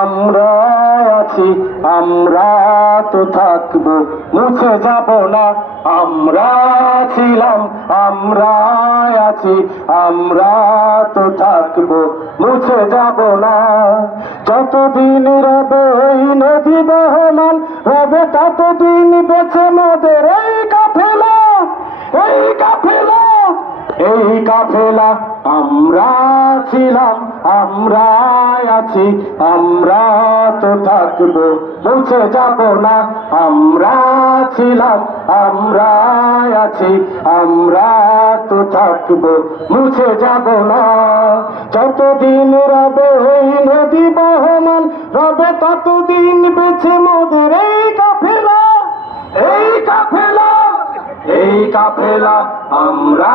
আমরা আছি, আমরা তো থাকবো, মুছে যাব না। আমরা ছিলাম, আমরা আছি, আমরা তো থাকবো, মুছে যাব না। যতদিন রবে এই নদী বহমান, রবে ততদিন বেঁচে মোদের এই কাফেলা, এই কাফেলা, এই কাফেলা। আমরা ছিলাম, আমরা আছি, আমরা তো থাকবো, মুছে যাব না। আমরা ছিলাম, আমরা আছি, আমরা তো থাকবো, মুছে যাব না। যতদিন রবে এই নদী বহমান, রবে ততদিন বেঁচে মোদের এই কাফেলা, এই কাফেলা, এই কাফেলা। আমরা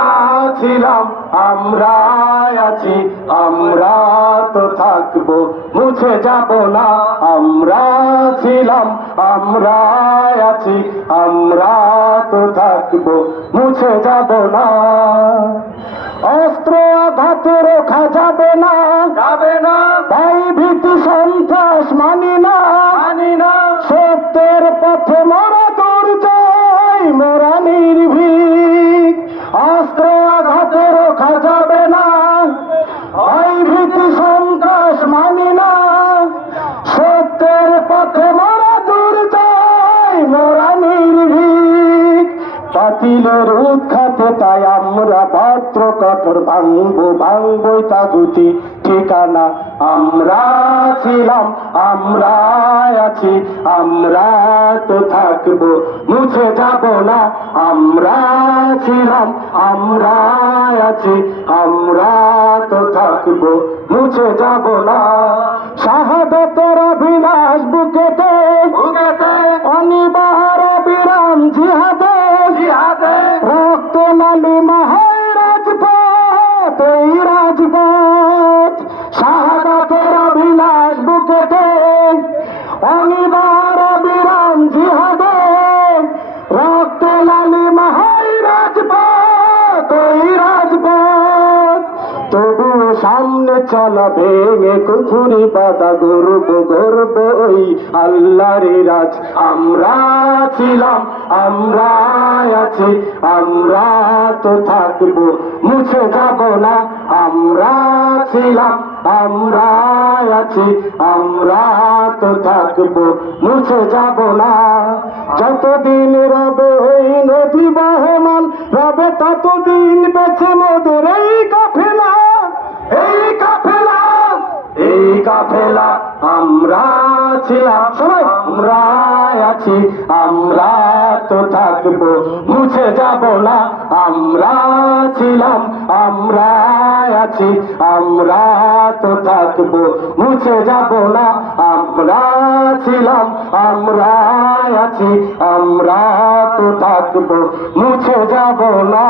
ছিলাম, আমরা আছি, আমরা তো থাকবো, মুছে যাব না। আমরা ছিলাম, আমরা আছি, আমরা তো থাকবো, মুছে যাব না। অস্ত্র আঘাত রোখা যাবে না, যাবে না। ভাই ভীতি সন্ত্রাস মানি না, মানি না। সত্যের পথে মোরা দুর্জয়, মোরা নির্ভীক। অস্ত্র আঘাত রোখা যাবে না, ভাই ভীতি সন্ত্রাস মানি না। সত্যের পথে মোরা দুর্জয়, মোরা নির্ভীক। বাতিলের উৎখাতে তাই আমরা ভদ্র কঠোর ভাঙবো, ভাঙবই তাগুতি ঠিকানা। আমরা ছিলাম, আমরা আছি, আমরা তো থাকবো, মুছে যাব না। আমরা ছিলাম, আমরা আছি, আমরা তো থাকবো, মুছে যাব না। শাহাদাতের অভিলাষ বুকেতে, বুকেতে। অনিবার বিরাম জিহাদে, জিহাদে। রক্ত লালিমা হয় রাজপথ, এই রাজপথ। শাহাদাতের অভিলাষ বুকেতে, অনিবার বিরাম জিহাদে। রক্ত লালিমা হয় রাজপথ, এই রাজপথ। তবুও সামনে চলা ভেঙে কুফুরি বাধা, গর্ব গর্ব ওই আল্লাহর রাজ। আমরা ছিলাম, আমরা আছি, আমরা তো থাকবো, মুছে যাব না। আমরা ছিলাম, আমরা আছি, আমরা তো থাকবো, মুছে যাব না। যতদিন রবে এই নদী বহমান, রবে ততদিন বেঁচে মোদের এই কাফেলা, এই কাফেলা, এই কাফেলা। আমরা ছিলাম, সবাই আমরা আছি, আমরা তো থাকবো, মুছে যাব না। আমরা ছিলাম, আমরা আছি, আমরা তো থাকবো, মুছে যাব না। আমরা ছিলাম, আমরা আছি, আমরা তো থাকবো, মুছে যাব না।